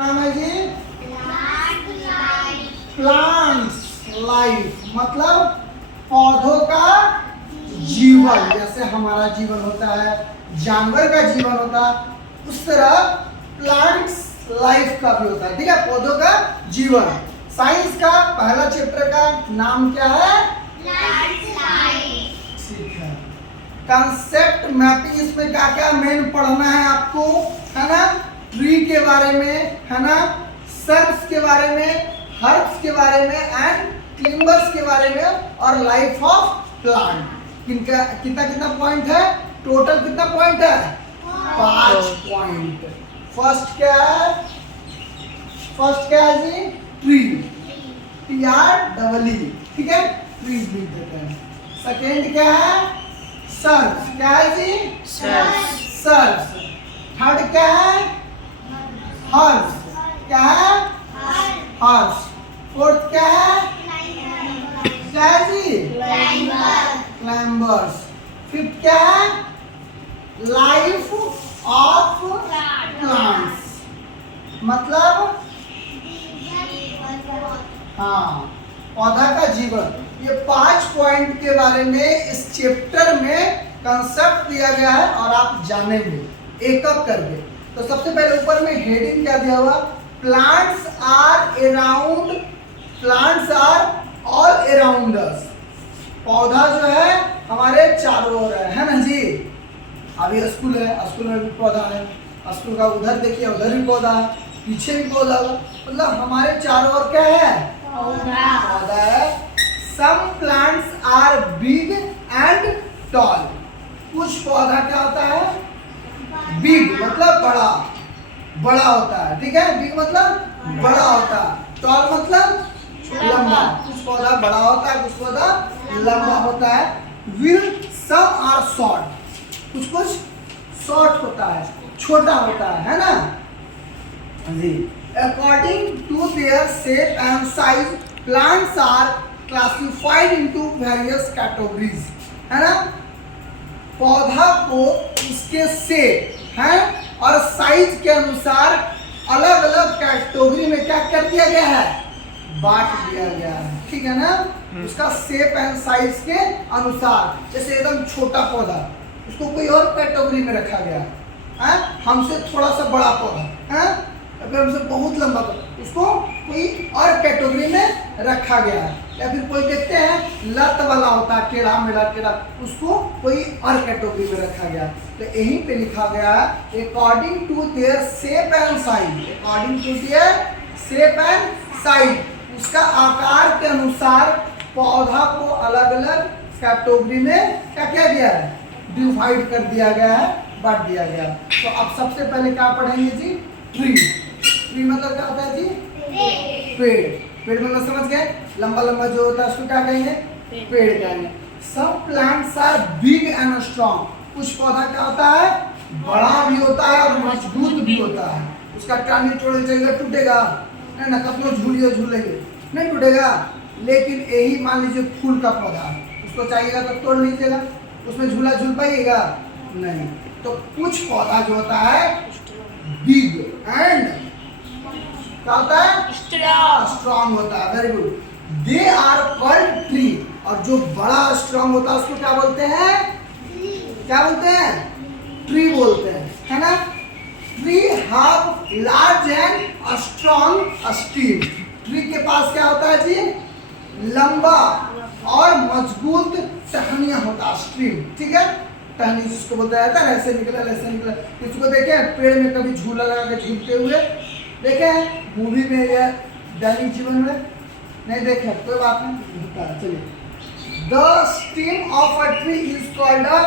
नाम है जी plants life, मतलब पौधों का जीवन। जैसे हमारा जीवन होता है, जानवर का जीवन होता है, उस तरह प्लांट्स लाइफ का भी होता है। ठीक है, पौधों का जीवन। साइंस का पहला चैप्टर का नाम क्या है? Plants life. ठीक है। कंसेप्ट मैपिंग, इसमें क्या क्या मेन पढ़ना है आपको, है ना? ट्री के बारे में, है ना, सर्ब्स के बारे में, हर्ब्स के बारे में एंड क्लिम्बर्स के बारे में, और लाइफ ऑफ प्लांट। कितना कितना पॉइंट है टोटल? कितना पॉइंट है? 5 पॉइंट। फर्स्ट क्या है? फर्स्ट क्या है जी? Tree, TREE। ठीक है, ट्री लिख देते हैं। सेकेंड क्या है? सर्ब्स। क्या है जी? सर्ब्स। थर्ड क्या है? हर्ब्स। क्या है? हर्ब्स। फोर्थ क्या है? क्या है जी? क्लाइंबर्स। फिफ्थ क्या है? लाइफ ऑफ प्लांट्स, मतलब हाँ, पौधा का जीवन। ये 5 पॉइंट के बारे में इस चैप्टर में कंसेप्ट दिया गया है और आप जानेंगे एक एक करके। तो सबसे पहले ऊपर में हेडिंग क्या दिया हुआ? Plants are around, plants are all around us. पौधा जो है हमारे चारों ओर है ना जी? अभी स्कूल है, स्कूल में भी पौधा है, स्कूल का उधर देखिए, उधर भी पौधा है, पीछे भी पौधा होगा, मतलब हमारे चारों ओर क्या है? पौधा है। Some plants are big and tall. कुछ पौधा क्या होता है? बिग मतलब बड़ा, बड़ा होता है। ठीक है, बिग मतलब बड़ा होता है, टॉल मतलब लंबा। कुछ पौधा बड़ा होता है, कुछ पौधा लंबा होता है। विल सम आर शॉर्ट, कुछ कुछ शॉर्ट होता है, छोटा होता है ना जी? According to their shape and size, plants are classified into various categories, है ना? पौधा को उसके शेप है और साइज के अनुसार अलग अलग कैटेगरी में क्या कर दिया गया है? बांट दिया गया है। ठीक है ना? उसका शेप एंड साइज के अनुसार। जैसे एकदम छोटा पौधा, उसको कोई और कैटेगरी में रखा गया है। हमसे थोड़ा सा बड़ा पौधा है, अगर हमसे बहुत लंबा पौधा, उसको कोई और कैटेगरी में रखा गया है। या फिर कोई देखते हैं लत वाला होता है, टेढ़ा मेढ़ा टेढ़ा, उसको कोई और कैटेगरी में रखा गया। तो यहीं पे लिखा गया है according to their shape and size, according to their shape and size, उसका आकार के अनुसार पौधा को अलग अलग कैटेगरी में क्या किया गया है? डिवाइड कर दिया गया है, बांट दिया गया। तो अब सबसे पहले क्या पढ़ेंगे जी? ट्री। ट्री मतलब क्या होता है जी? पेड़। पेड़ मतलब समझ गए? लंबा लंबा जो होता है उसको क्या कहेंगे? पेड़ कहेंगे। सब plants are big and strong. कुछ पौधा क्या होता है? बड़ा भी होता है और मजबूत भी होता है। उसका टहनी तोड़ चलेगा, टूटेगा है ना? कपड़ों झूलिए झूलेंगे, नहीं टूटेगा। लेकिन यही मान लीजिए फूल का पौधा, उसको चाहिएगा तो तोड़ लीजिएगा, उसमें झूला झूल पाइएगा? नहीं। तो कुछ पौधा जो होता है बिग एंड क्या होता है? स्ट्रॉन्ग होता है। Very good. They are called tree. और जो बड़ा स्ट्रॉन्ग होता है उसको क्या बोलते हैं? क्या बोलते हैं? ट्री बोलते हैं, है ना? Tree have large and strong steam. Tree के पास क्या होता है जी? लंबा और मजबूत टहनियां होता है, स्ट्रीम। ठीक है, टहनी जिसको बोलता है ना, ऐसे निकला ऐसे निकला। इसको देखे पेड़ में कभी झूला लगा के झूलते हुए देखे? मूवी में या दैनिक जीवन में नहीं देखे? कोई बात नहीं, होता है। चलिए, the stem of a tree is called a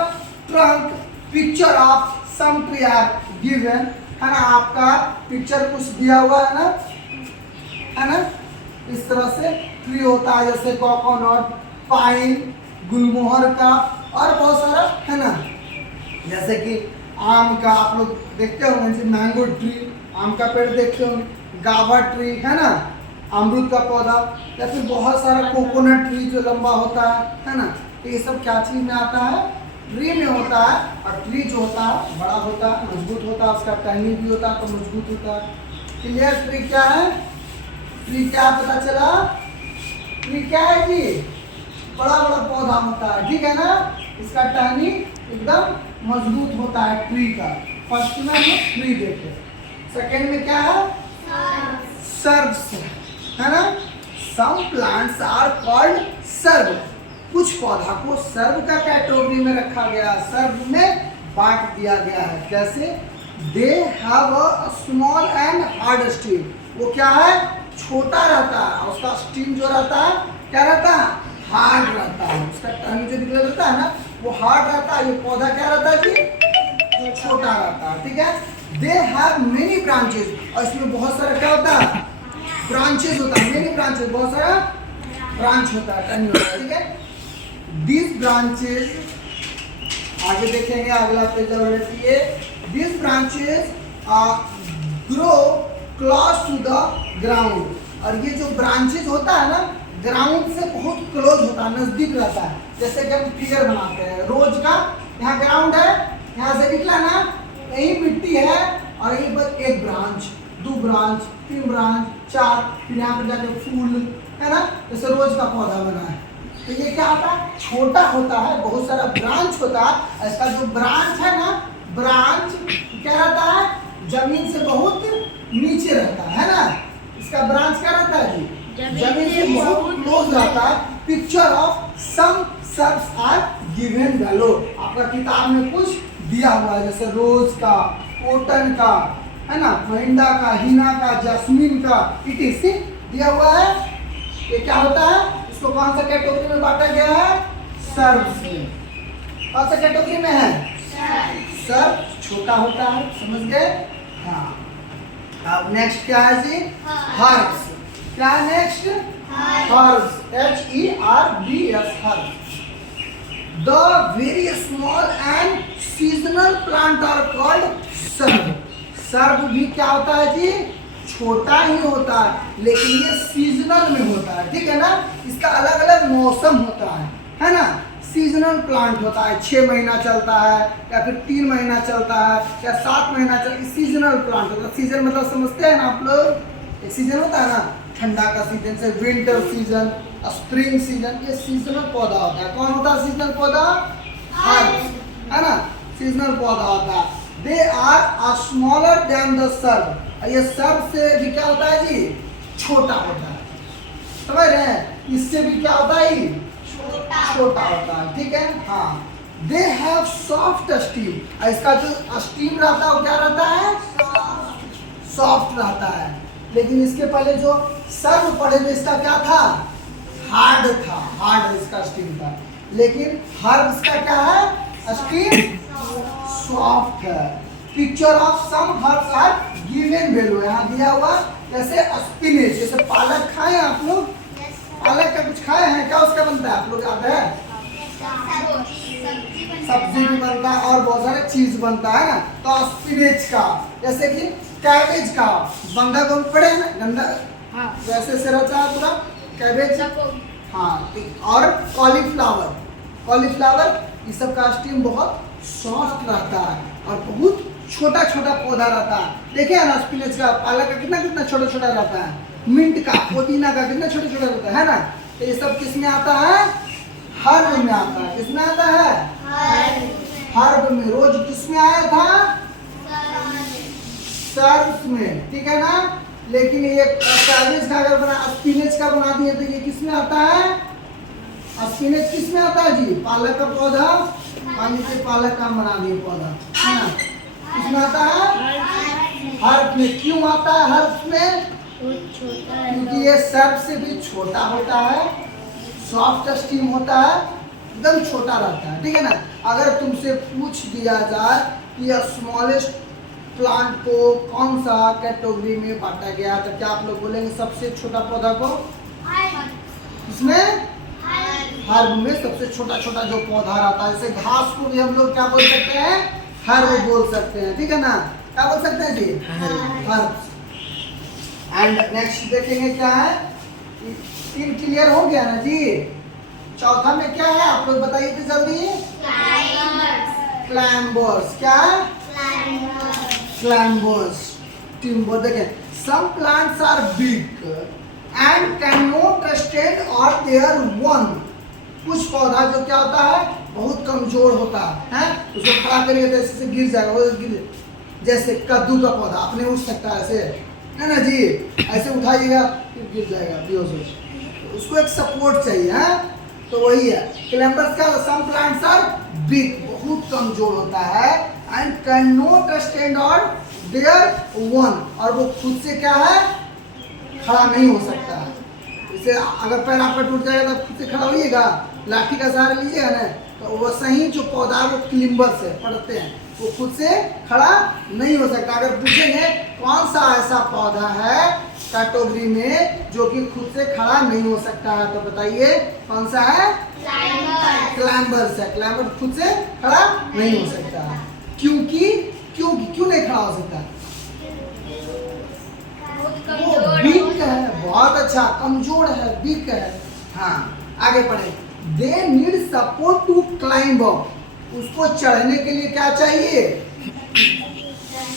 trunk. Picture of some tree are given, है ना? आपका पिक्चर कुछ दिया हुआ है ना? इस तरह से ट्री होता है, जैसे कोकोनट, पाइन, गुलमोहर का और बहुत सारा, है ना? जैसे कि आम का आप लोग देखते होंगे, मैंगो ट्री, आम का पेड़ देखते होंगे, गावा ट्री, है ना? अमरूद का पौधा, या फिर बहुत सारा कोकोनट ट्री जो लंबा होता है ना? तो ये सब क्या चीज में आता है? ट्री में होता है। और ट्री जो होता है बड़ा होता है, मजबूत होता है, उसका टहनी भी होता है तो मजबूत होता है। क्लियर? ट्री क्या है? ट्री क्या पता चला? ट्री क्या है जी? बड़ा बड़ा पौधा होता है, ठीक है ना? इसका टहनी एकदम मजबूत होता है ट्री का। फर्स्ट में हम ट्री देखे, सेकेंड में क्या है? सर्ब्स, है ना? Some plants are called shrub. कुछ पौधा को सर्ब का कैटेगरी में रखा गया, सर्ब में बांट दिया गया है। कैसे? They have a small and hard steam. वो क्या है? छोटा रहता है, उसका स्टीम जो रहता है क्या रहता है? हार्ड रहता है। उसका टहनी जो निकला रहता है ना, वो हार्ड रहता है। ये पौधा क्या रहता है जी? छोटा रहता है, ठीक है? दे हैव मेनी ब्रांचेस, और इसमें बहुत सारा क्या होता है? ब्रांचेस होता है। मेनी ब्रांचेस, बहुत सारा ब्रांच होता है, टहनी होता है, ठीक है? दीज ब्रांचेस, आगे देखेंगे अगला पेज है। These branches grow close to the ground. और ये जो ब्रांचेस होता है ना, ग्राउंड से बहुत क्लोज होता है, नजदीक रहता है। जैसे कि हम फिगर बनाते हैं रोज का, यहाँ ग्राउंड है, यहाँ से निकला ना, यही मिट्टी है, और यहीं पर एक ब्रांच, दो ब्रांच, तीन ब्रांच, चार, फिर यहाँ पर जाके फूल, है ना? जैसे रोज का पौधा बना है। तो ये क्या होता है? छोटा होता है, बहुत सारा ब्रांच होता है। इसका जो ब्रांच है ना, ब्रांच क्या रहता है? जमीन से बहुत नीचे रहता है ना? इसका ब्रांच क्या रहता है जी? जमीन से बहुत क्लोज रहता है। Picture of some shrubs are given below. आपका किताब में कुछ दिया हुआ है, जैसे रोज का, कॉटन का, है ना, महिंदा का, हिना का, जैस्मिन का, इटिस दिया हुआ है। ये क्या होता है? इसको कौन सा कैटेगरी में बांटा गया है? सर्ब्स में। कौन सा कैटेगरी में है? सर्ब छोटा होता है, समझ गए? हाँ। अब नेक्स्ट क्या है जी? हर्ब्स। क्या है next? Herbs, HERBS, herbs. The very small and seasonal plant are called shrub. Shrub भी क्या होता है जी? छोटा ही होता है, लेकिन ये सीजनल में होता है, ठीक है ना? इसका अलग अलग मौसम होता है ना? सीजनल प्लांट होता है, 6 महीना चलता है, या फिर 3 महीना चलता है, या 7 महीना चलता है। सीजनल प्लांट होता है। सीजन मतलब समझते हैं ना आप लोग? एक सीजन होता है ना, ठंडा का सीजन से विंटर सीजन, स्प्रिंग सीजन, ये सीजनल पौधा होता है। कौन होता है सीजनल पौधा? हर्ब्स, है ना? सीजनल पौधा होता है। They are smaller than the shrub. ये सर्ब से भी क्या होता है जी? छोटा होता है। समझ रहे हैं? इससे भी क्या होता है? छोटा होता है, ठीक है? हाँ। They have soft steam. इसका जो स्टीम रहता है वो क्या रहता है? सॉफ्ट रहता है। लेकिन इसके पहले जो सर्ब पढ़े थे, इसका क्या था? हार्ड था, हार्ड इसका स्टीम था। लेकिन हर्ब्स का क्या है? स्टीम सॉफ्ट है। Picture of some herbs are given below, यहाँ दिया हुआ। जैसे स्पिनच, जैसे पालक खाए आप लोग? पालक का कुछ खाए हैं क्या? उसका बनता है, आप लोग याद है? सब्जी भी बनता है और बहुत सारे चीज बनता है ना। तो स्पिनच का, जैसे कि कैबेज का, बंधा गोभी पड़े हैं ना, गंदा वैसे से रहता है पूरा कैबेज। हाँ, और कॉलीफ्लावर, कॉलीफ्लावर, ये सब का स्टीम बहुत सॉफ्ट रहता है और बहुत छोटा छोटा पौधा रहता है। देखिए ना, स्पिनच का, पालक का कितना कितना छोटा छोटा रहता है। मिंट का, पुदीना का कितना छोटा छोटा रहता है ना? तो ये सब किस में आता है? हर्ब में आता है। किस में आता है? हर्ब में। रोज किस में आया था? सर्ब्स में, ठीक है ना? लेकिन ये कैबेज का अगर बना, स्पिनच का बना दिए तो ये किस में आता है? स्पिनच किस में आता है जी? पालक का पौधा, पानी से पालक का बना दिए पौधा, है ना? किसमें आता है? हर्ब में। क्यों आता है हर्ब में? क्योंकि ये सर्ब से भी छोटा होता है, सॉफ्ट स्टीम होता है, एकदम छोटा रहता है, ठीक है ना? अगर तुमसे पूछ दिया जाए कि स्मॉलेस्ट प्लांट को कौन सा कैटेगरी में बांटा गया, तो क्या आप लोग बोलेंगे सबसे छोटा पौधा को? इसमें हर्ब में सबसे छोटा छोटा जो पौधा रहता है। जैसे घास को भी हम लोग क्या बोल सकते हैं? हर्ब बोल सकते हैं, ठीक है ना? क्या बोल सकते हैं जी? हर्ब। एंड नेक्स्ट देखेंगे क्या है? 3 क्लियर हो गया ना जी? चौथा में क्या है आप लोग बताइए तो जल्दी। क्लाइंबर्स। क्या? क्लाइंबर्स। टिम्बर। देखें, some plants are big and cannot stand on their own. कुछ पौधा जो क्या होता है बहुत कमजोर होता है उसको खड़ा करिए तो ऐसे गिर जाएगा, वो गिर, जैसे कद्दू का पौधा अपने उठ सकता है ऐसे, है ना जी, ऐसे उठाइएगा फिर गिर जाएगा बेहोश हो जाएगा। उसको एक सपोर्ट चाहिए है, तो वही है क्लाइंबर्स का। सम प्लांट्स आर बिग, बहुत कमजोर होता है, and can not stand on their own, और वो खुद से क्या है खड़ा नहीं हो सकता है। जैसे अगर पैर आपका टूट जाएगा तो खुद से खड़ा होइएगा, लाठी का सहारा लीजिएगा ना, तो वो सही जो पौधा वो क्लिम्बर्स है पढ़ते हैं, वो खुद से खड़ा नहीं हो सकता। अगर पूछेंगे कौन सा ऐसा पौधा है कैटेगरी में जो कि खुद से खड़ा नहीं हो सकता है, तो बताइए कौन सा है? क्लाइंबर्स है। क्लाइंबर खुद से खड़ा नहीं हो सकता है, क्योंकि क्यों नहीं खड़ा हो सकता? वो वीक है। बहुत अच्छा, कमजोर है, वीक है। हाँ आगे पढ़े। They need support to climb up, उसको चढ़ने के लिए क्या चाहिए?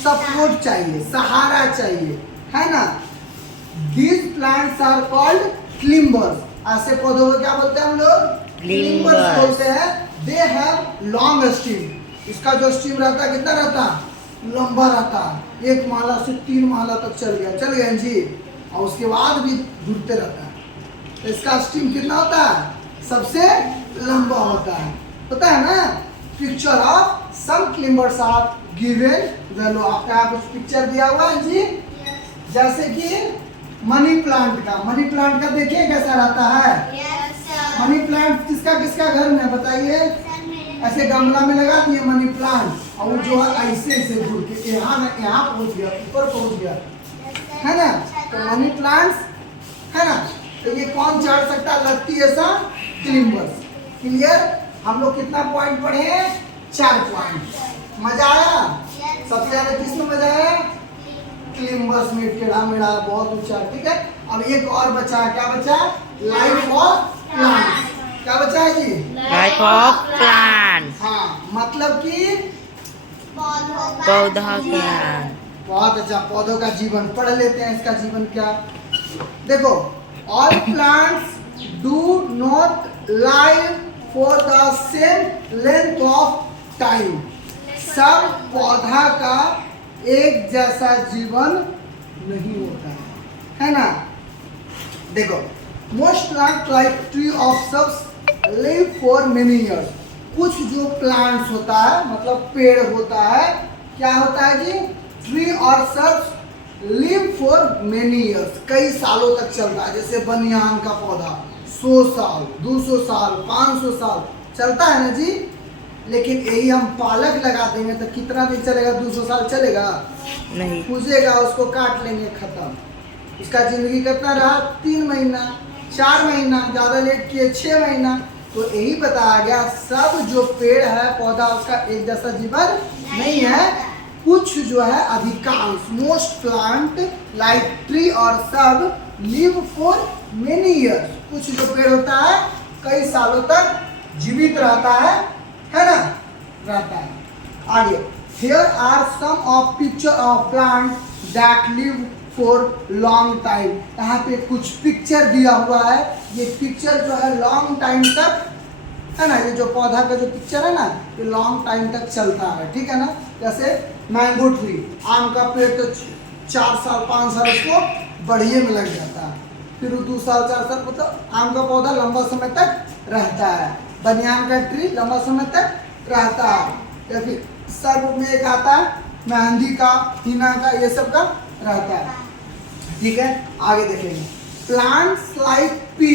सपोर्ट चाहिए, सहारा चाहिए, है ना। These plants are called climbers. ऐसे पौधों को क्या बोलते हैं हम लोग? क्लिम्बर्स बोलते हैं। They have long stem. इसका जो स्टीम रहता है कितना रहता है? लंबा रहता है, 1 माला से 3 माला तक चल गया जी, और उसके बाद भी घूमते रहता है। तो इसका स्टीम कितना होता है? सबसे लंबा होता है, पता है ना। Picture of some climbers are given below. आपका यहाँ कुछ पिक्चर दिया हुआ है जी, जैसे कि मनी प्लांट का देखिए कैसा रहता है। मनी प्लांट किसका घर में बताइए? ऐसे गमला में लगा दिए मनी प्लांट, और वो जो है ऐसे घूर के यहाँ पहुंच गया, ऊपर पहुंच गया, है ना। तो मनी प्लांट्स है ना, तो ये कौन चढ़ सकता है लत्ती ऐसा? क्लिम्बर्स। क्लियर? हम लोग कितना पॉइंट पढ़े हैं? 4 पॉइंट। मजा आया? सबसे ज्यादा किसमें मजा आया? क्लिम्बर्स में। टेढ़ा मेढ़ा बहुत ऊंचा, ठीक है। अब एक और बचा है, क्या बचा? Life of plants. क्या बचा है जी? Life of plant. हाँ, मतलब कि पौधा का। बहुत अच्छा, पौधों का जीवन पढ़ लेते हैं। इसका जीवन क्या? देखो, all plants do not live for the same length of time. सब पौधा का एक जैसा जीवन नहीं होता है ना। देखो, most plant like tree of subs live for many years. कुछ जो प्लांट्स होता है मतलब पेड़ होता है, क्या होता है जी? ट्री और subs live for many years, कई सालों तक चलता है। जैसे बनियान का पौधा 100 साल, 200 साल, 500 साल चलता है ना जी। लेकिन यही हम पालक लगा देंगे तो कितना दिन चलेगा? 200 साल चलेगा नहीं, पूछेगा, उसको काट लेंगे, खत्म। उसका जिंदगी कितना रहा? 3 महीना, 4 महीना, ज़्यादा लेट किए 6 महीना। तो यही बताया गया सब जो पेड़ है पौधा उसका एक जैसा जीवन नहीं है। कुछ जो है अधिकांश, मोस्ट प्लांट लाइक ट्री और सब लिव फॉर मेनी ईयर्स। कुछ जो पेड़ होता है कई सालों तक जीवित रहता है ना, रहता है। आगे, here are some of picture of plant that live for long time। यहाँ पे कुछ पिक्चर दिया हुआ है। ये पिक्चर जो है लॉन्ग टाइम तक है ना, ये जो पौधा का जो पिक्चर है ना, ये लॉन्ग टाइम तक चलता है, ठीक है ना। जैसे मैंगो ट्री, आम का पेड़ तो 4 साल 5 साल उसको बढ़िए में लग जाता है, फिर 2 साल 4 साल, मतलब आम का पौधा लंबा समय तक रहता है। बनियान का ट्री लंबा समय तक रहता है। या फिर सर्व में एक आता है मेहंदी का, हीना का, ये सब का रहता है, ठीक है। आगे देखेंगे, प्लांट्स लाइक पी,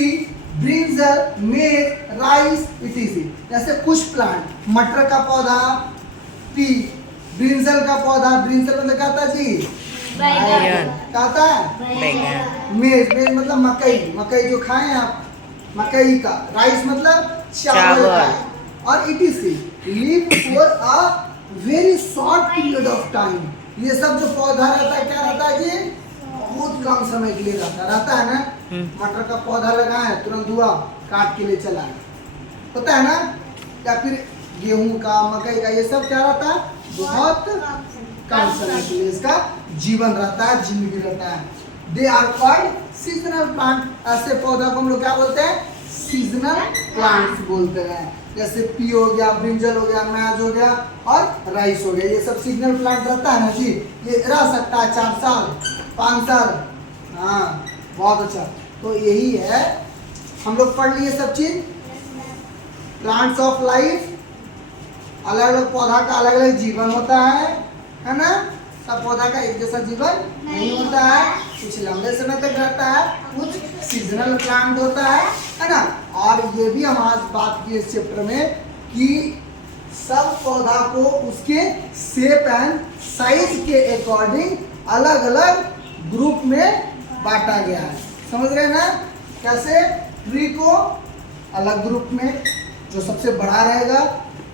ब्रिंजल, मेज, राइस इटीसी। जैसे कुछ प्लांट, मटर का पौधा, पी, ब्रिंजल का पौधा, ब्रिंजल मतलब क्या था जी? बैगन। क्या था? बैगन। मेज मतलब मकई जो खाएं आप, मकई का। राइस मतलब चावल का। और etc. live for a very short period of time. ये सब जो पौधा रहता है क्या रहता है जी? बहुत कम समय के लिए रहता है ना। मटर का पौधा लगाए तुरंत हुआ, काट के लिए चला, पता है ना। या फिर गेहूं का, मकई का, ये सब क्या रहता है? बहुत कम समय के लिए इसका जीवन रहता है, जिंदगी रहता है। They are called seasonal plant. ऐसे पौधा को हम लोग क्या बोलते हैं? सीजनल प्लांट्स बोलते हैं। जैसे पी हो गया, ब्रिंजल हो गया, मैज हो गया और राइस हो गया, ये सब सीजनल प्लांट रहता है ना जी। ये रह सकता है 4 साल 5 साल। हाँ बहुत अच्छा। तो यही है, हम लोग पढ़ लिए सब चीज। प्लांट्स ऑफ लाइफ, अलग अलग पौधा का अलग अलग जीवन होता है ना। सब पौधा का एक जैसा जीवन नहीं होता है, कुछ लंबे समय तक रहता है, कुछ सीजनल प्लांट होता है ना। और ये भी हम आज बात की इस चैप्टर में कि सब पौधा को उसके शेप एंड साइज के अकॉर्डिंग अलग अलग ग्रुप में बांटा गया है। समझ रहे हैं ना? कैसे? ट्री को अलग ग्रुप में, जो सबसे बड़ा रहेगा,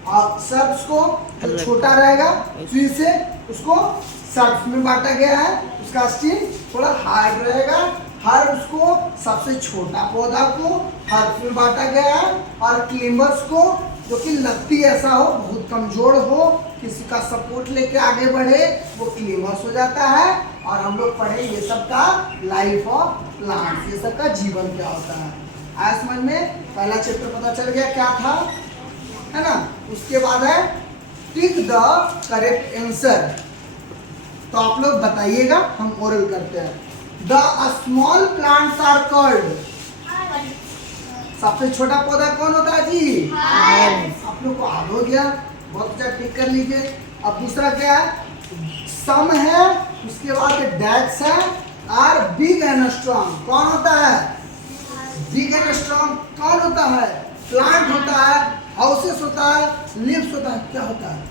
और सर्ब्स को जो छोटा रहेगा, ट्री से उसको सर्ब्स में बांटा गया है। उसका स्टीम थोड़ा हार्ड रहेगा। हर उसको सबसे छोटा पौधा को हर्ब्स में बांटा गया है। और क्लिम्बर्स को, जो कि लत्ती ऐसा हो, बहुत कमजोर हो, किसी का सपोर्ट लेके आगे बढ़े, वो क्लिम्बर्स हो जाता है। और हम लोग पढ़े ये सब का लाइफ ऑफ प्लांट्स, ये सब का जीवन क्या होता है। आज समझ में पहला चैप्टर पता चल गया क्या था, है ना। उसके बाद है टिक द करेक्ट आंसर। तो आप लोग बताइएगा, हम ओरल करते हैं। The small plants are called. सबसे छोटा पौधा कौन होता है जी? आप लोग को याद हो गया, बहुत अच्छा, टिक कर लीजिए। अब दूसरा क्या है? सम है, उसके बाद डेक्स है, आर बिग एंड स्ट्रॉन्ग। कौन होता है? बिग एंड स्ट्रॉन्ग कौन होता है? प्लांट होता है, हाउसेस होता है, लीव्स होता है। क्या होता है?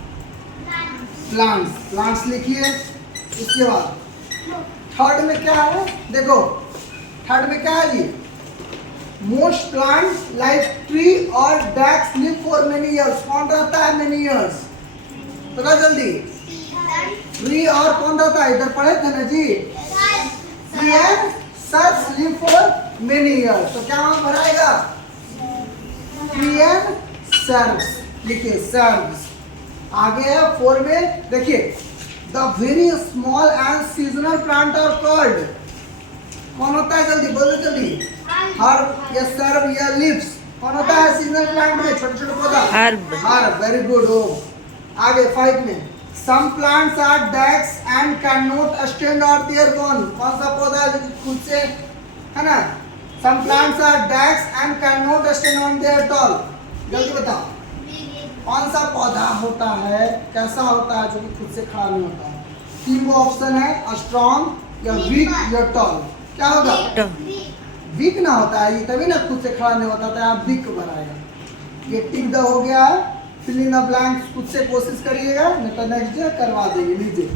प्लांट्स। प्लांट्स लिखिए। इसके बाद थर्ड में क्या है? देखो थर्ड में क्या है जी? मोस्ट प्लांट्स लाइक ट्री और डेक्स लिव फॉर मेनी इयर्स। कौन रहता है मेनी इयर्स? पता जल्दी। ट्री और कौन रहता है? इधर पढ़े थे ना जी। Tree and shrubs live for many years. तो क्या वहां भराएगा? ट्री एंड सर्ब्स लिखिए, सर्ब्स। आगे है 4 में, देखिए the very small and seasonal plant are called. कौन होता है? जल्दी बोलो जल्दी। हर्ब या सर्ब या लीव्स। कौन होता है सीजनल प्लांट में? छोटे छोटे पौधा। हर्ब। हर्ब, वेरी गुड हो। आगे 5 में some plants are decks and can not stand on their. कौन सा पौधा है जो खुद से, है ना। Some plants are decks and can not stand on their tall. जल्दी बताओ कौन सा पौधा होता है, कैसा होता है, जो कि खुद से खड़ा नहीं होता है। 3 ऑप्शन है, स्ट्रॉन्ग या वीक या टॉल। क्या होगा? वीक ना होता है, ये तभी ना खुद से खड़ा नहीं होता था। आप वीक बनाएगा। ये टिक द हो गया है। फिल इन द ब्लैंक्स खुद से कोशिश करिएगा, नहीं तो नेक्स्ट डे करवा देंगे। लीजिए